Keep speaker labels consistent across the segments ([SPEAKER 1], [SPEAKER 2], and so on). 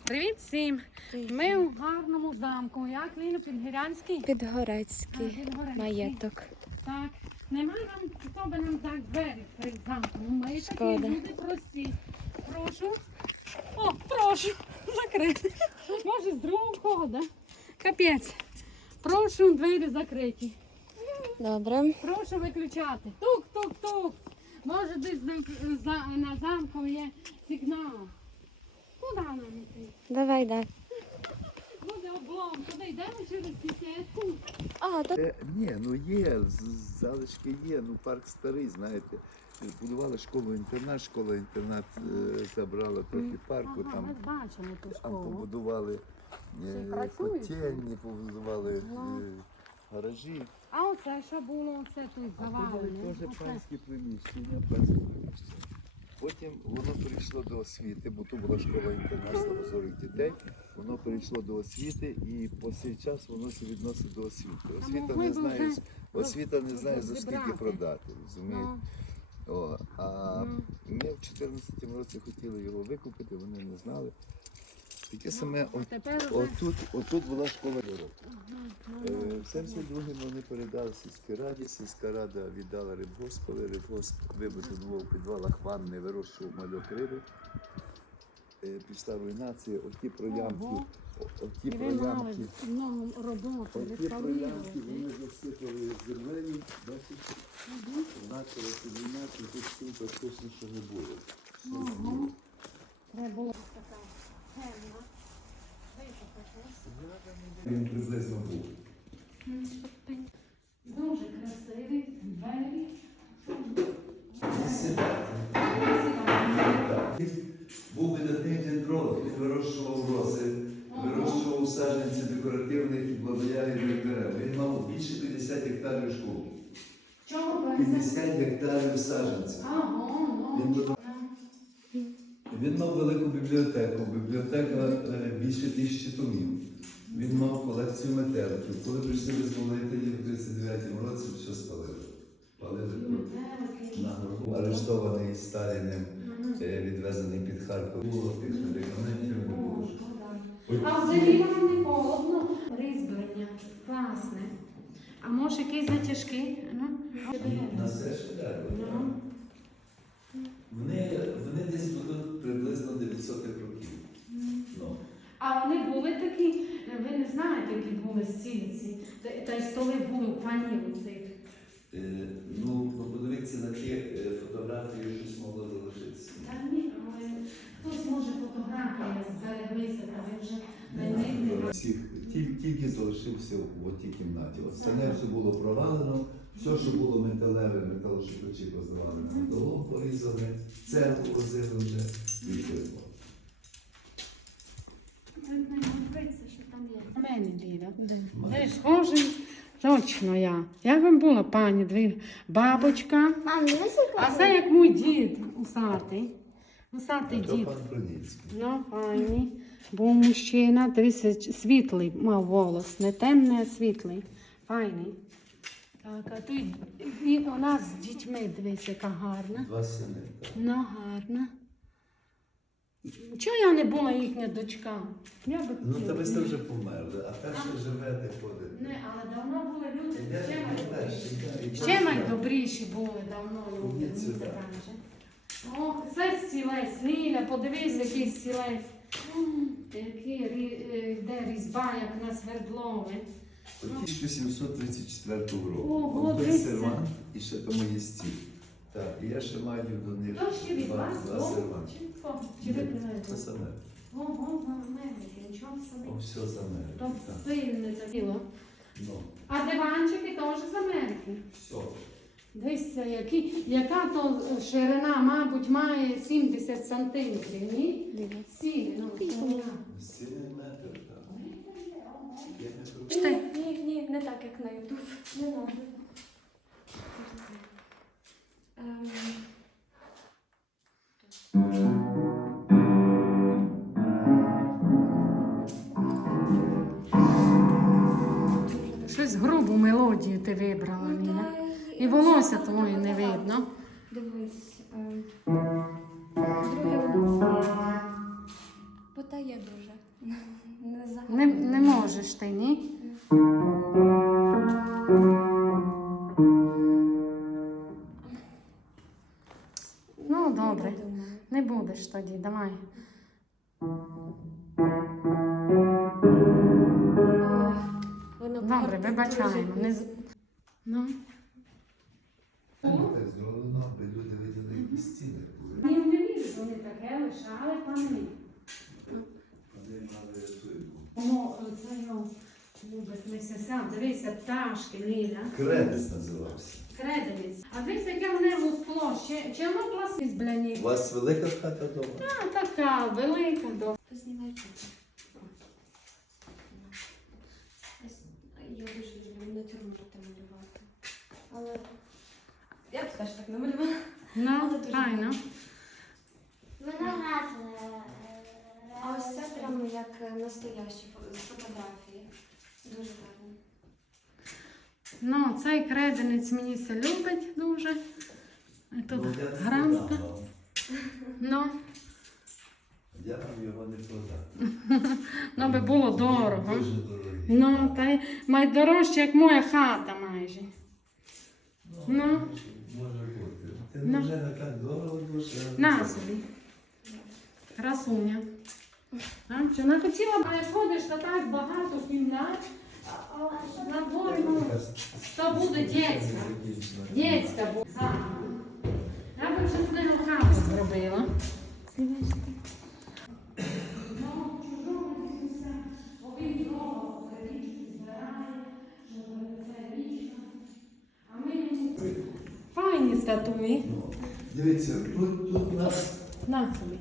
[SPEAKER 1] Привіт всім! Ми у гарному замку. Як він Підгірянський?
[SPEAKER 2] Підгорецький маєток.
[SPEAKER 1] Так. Немає нам, хто би нам так двері перед замком. Ми такі люди прості. Прошу. О, прошу. Закрити. Може з другого входу. Капець. Прошу, двері закриті.
[SPEAKER 2] Добре.
[SPEAKER 1] Прошу виключати. Тук-тук-тук. Може десь на замку є сигнал. Куди нам йти?
[SPEAKER 2] Давай, дай.
[SPEAKER 1] Буде облом. Куди йдемо через пісетку?
[SPEAKER 2] А, то...
[SPEAKER 3] Ні, ну є, залишки є, ну парк старий, знаєте. Будували школу-інтернат, школа-інтернат забрала трохи парку,
[SPEAKER 1] Ага,
[SPEAKER 3] там,
[SPEAKER 1] ми бачимо ту
[SPEAKER 3] там
[SPEAKER 1] школу.
[SPEAKER 3] побудували котельні, побудували гаражі.
[SPEAKER 1] А оце що було? Оце тут завалене.
[SPEAKER 3] Теж панські приміщення. Потім воно перейшло до освіти, бо тут була школа-інтернат слабозорих дітей. Воно перейшло до освіти і по цей час воно се відносить до освіти. Освіта не знає за скільки продати, розумієте? А ми в 2014 році хотіли його викупити, вони не знали. Таке саме, отут була школа Європи. В 72-му вони передали сільській раді, сільська рада віддала Рибгоспові, Рибгосп вибудував в підвалах ванни, вирощував мальок риби. Пішла руйнація, оті проямки, вони засипали землею, бачите, почалася війна, і тут всім практично що не було.
[SPEAKER 1] Треба було така темна.
[SPEAKER 3] Він приблизно був.
[SPEAKER 1] Дуже красиві двері.
[SPEAKER 3] Був видатний дендролог, він вирощував рози, вирощував саджанці декоративних і плодоягідних дерев. Він мав більше 50 гектарів школи. 50 гектарів саджанців. Він мав велику бібліотеку, бібліотека більше 1000 томів. Він мав колекцію метеликів. Коли прийшли визволителі в 39-му році, все спалили. Палили на горбу. Арештований Сталіним, відвезений під Харків. Було тих медикаментів, не було.
[SPEAKER 1] А в землі вам не холодно. Різьблення. Класне. А може якісь затяжки?
[SPEAKER 3] На все швидко. Вони десь будуть приблизно 900-х років.
[SPEAKER 1] А вони були такі, ви не знаєте, які були стільці, та й столи були в панів цих.
[SPEAKER 3] Ну, подивіться на ті фотографії, щось могло залишитися.
[SPEAKER 1] Та ні, але хтось може фотографії збереглися, та ви вже не
[SPEAKER 3] Всіх, тільки залишився в отій кімнаті. Остальне все було провалено, все, що було металеве, металошукачі поздавали на металом, порізали, церкву возили вже, відкрито.
[SPEAKER 1] У мене діда. Де схожий? Точно я. Як вам була, пані, дві бабочка? А це як мій дід усатий. Усатий дід.
[SPEAKER 3] Пан Броніцький.
[SPEAKER 1] Ну, пані. Був мужчина, дивіться, світлий мав волос. Не темний, а світлий. Файний. Так, а тут і у нас з дітьми, дивіться, яка гарна.
[SPEAKER 3] 2 сини.
[SPEAKER 1] Ну, гарна. Чого я не була їхня дочка? Я би
[SPEAKER 3] Ну, та ви вже померли, а перше живете, ходите.
[SPEAKER 1] Не, але давно були люди, ще
[SPEAKER 3] найдобріші.
[SPEAKER 1] ще найдобріші були давно люди, мені це каже. О, це стілець, Ліля, подивись, який стілець. Який йде різьба, як на свердлові.
[SPEAKER 3] 1734 року.
[SPEAKER 1] Ого,
[SPEAKER 3] Той
[SPEAKER 1] дивіться.
[SPEAKER 3] сервант і ще то мої стіль. Так, і я ще маю до них
[SPEAKER 1] То ще від вас,
[SPEAKER 3] два серванти.
[SPEAKER 1] чи ви
[SPEAKER 3] Це саме.
[SPEAKER 1] Ого, з Америки, нічого собі.
[SPEAKER 3] О, все з Америки.
[SPEAKER 1] То сильне такіло.
[SPEAKER 3] Ну,
[SPEAKER 1] А диванчики теж з Америки.
[SPEAKER 3] все.
[SPEAKER 1] Дивіться, яка то ширина, мабуть, має 70 сантиметрів, ні? Сіли, ну, ширина.
[SPEAKER 3] Сильний метр, так.
[SPEAKER 2] Ні, не так, як на Ютуб. Не надо.
[SPEAKER 1] Щось грубу мелодію ти вибрала, Ніна. І волосся твоє не видно.
[SPEAKER 2] Дивись. Друге. Кота є дуже. Не загадую.
[SPEAKER 1] Не можеш ти, ні? Ну, добре. Не будеш тоді, давай.
[SPEAKER 2] Воно
[SPEAKER 1] Добре, вибачаємо. Ну.
[SPEAKER 3] Так зроблено, аби люди виділи якісь стіни.
[SPEAKER 1] Ні, не вірю, вони таке лишали пани.
[SPEAKER 3] Вони мали рятуйку.
[SPEAKER 1] Воно, це його, любить місяця, дивися, пташки, Ліля.
[SPEAKER 3] Кредис називався.
[SPEAKER 1] Креденець. А дивись, яке в небо скло. Чи воно пластись, бляні?
[SPEAKER 3] У вас велика хата вдома?
[SPEAKER 1] А, така, велика, добре.
[SPEAKER 2] Познімай тут. Я дуже люблю натюрморти малювати. Але я б теж так намалювала.
[SPEAKER 1] Ну, файно.
[SPEAKER 4] Виноград.
[SPEAKER 2] А ось це прямо як настоящі з фотографії. Дуже гарно.
[SPEAKER 1] Ну, цей креденець мені се любить дуже. І тут грамота. Ну,
[SPEAKER 3] Я вам його не продам.
[SPEAKER 1] ну би було дорого.
[SPEAKER 3] Дуже дорогий.
[SPEAKER 1] Ну, та й майдорожче, як моя хата майже. Ну.
[SPEAKER 3] Може бути. Ти
[SPEAKER 1] Ну.
[SPEAKER 3] вже не так дорого душа.
[SPEAKER 1] На собі. Красуня. А, чи не хотіла, а як ходиш, то так багато кімнат, а на дворі, ну, то буде дітська. Дітська буде. Я б вже з нього хату зробила. Ну, чужого дійсно, він знову річку збирає, що це річка. А ми йому файні статуї.
[SPEAKER 3] Дивіться, тут у нас
[SPEAKER 1] На собі.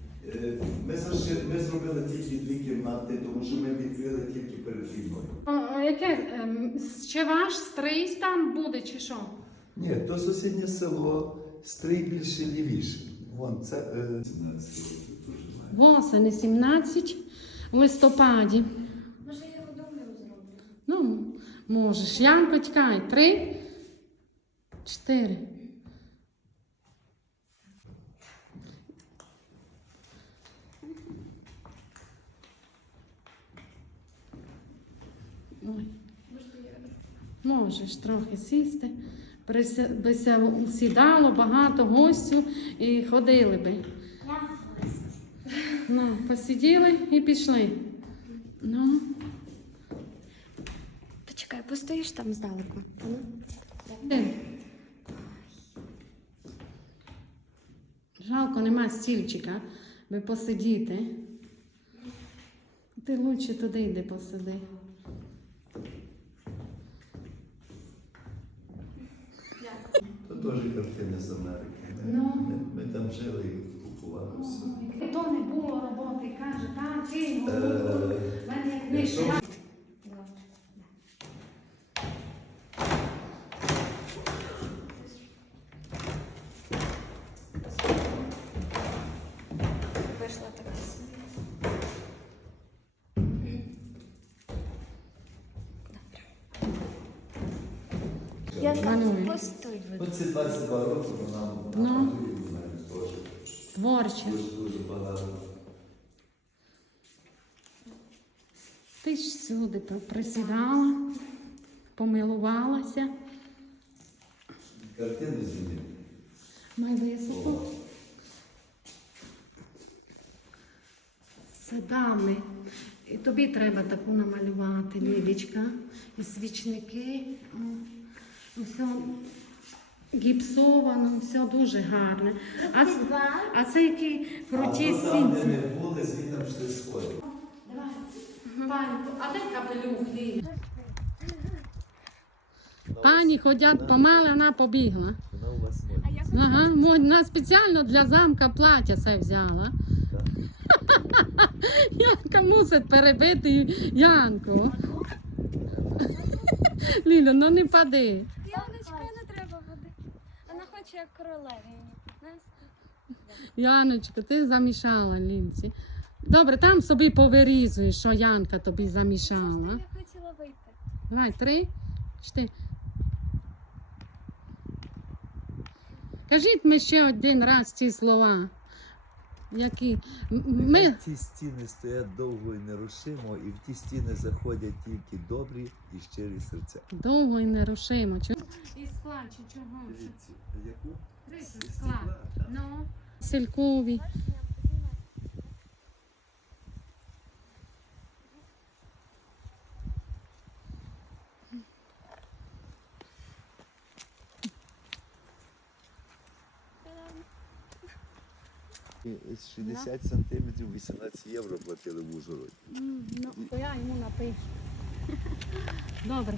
[SPEAKER 3] ми зробили тільки 2 кімнати, тому що ми відкрили тільки перед війною.
[SPEAKER 1] Яке? Ще ваш стрийсь там буде, чи що?
[SPEAKER 3] Ні, то сусіднє село, Стрий більше лівіше. Вон, це 17 років дуже знаю.
[SPEAKER 1] Восени 17 в листопаді.
[SPEAKER 2] Може, я його домом зроблю?
[SPEAKER 1] Ну, можеш. Янко, тікай. 3, 4. Ой. Можеш трохи сісти. Би сідало багато гостю і ходили би. Ну, посиділи і пішли. Ну.
[SPEAKER 2] Почекай, постоїш там здалеку.
[SPEAKER 1] Де? Жалко, нема стільчика, би посидіти. Ти лучше туди йди посиди.
[SPEAKER 3] То теж картини з Америки.
[SPEAKER 1] Ну.
[SPEAKER 3] Ми там жили і купували все.
[SPEAKER 1] То не було роботи, каже, так, ти, в мене як книжка.
[SPEAKER 2] Вийшла така собі. Я
[SPEAKER 1] Малюю.
[SPEAKER 2] постою.
[SPEAKER 3] Оці 22 роки вона
[SPEAKER 1] Ну.
[SPEAKER 3] малює в мене теж.
[SPEAKER 1] Творче.
[SPEAKER 3] Дуже багато.
[SPEAKER 1] Ти ж сюди присідала, помилувалася.
[SPEAKER 3] Картини змінили.
[SPEAKER 1] Май високо. Це дами. І тобі треба таку намалювати, Лілічка. І свічники. О, все гіпсовано, все дуже гарне. А це які круті
[SPEAKER 3] А там, де
[SPEAKER 1] сінці.
[SPEAKER 3] ми були, звідти пішли сходи.
[SPEAKER 1] Давай. Пані, а де капелюх, Лілі? Пані ходять помали, вона побігла.
[SPEAKER 3] Вона у вас є.
[SPEAKER 1] Ага, вона спеціально для замка плаття це взяла. Янка мусить перебити Янку. Лілю, ну не пади.
[SPEAKER 2] Яночка, не треба води. Вона хоче як королеві.
[SPEAKER 1] Яночка, ти замішала Лінці. Добре, там собі повирізуй, що Янка тобі замішала.
[SPEAKER 2] Я хотіла вийти.
[SPEAKER 1] Давай, 3, 4. Кажіть ми ще один раз ці слова. Які?
[SPEAKER 3] Нехай
[SPEAKER 1] Ми
[SPEAKER 3] ці стіни стоять довго і нерушимо, і в ті стіни заходять тільки добрі і щирі серця.
[SPEAKER 1] довго і нерушимо. Із скла чи чого?
[SPEAKER 3] Дивіться, яку?
[SPEAKER 1] Кришку скла.
[SPEAKER 3] так.
[SPEAKER 1] Ну. Сількові.
[SPEAKER 3] І 60 сантиметрів 18 євро платили в Ужгороді.
[SPEAKER 1] Ну, то я йому напишу. Добре.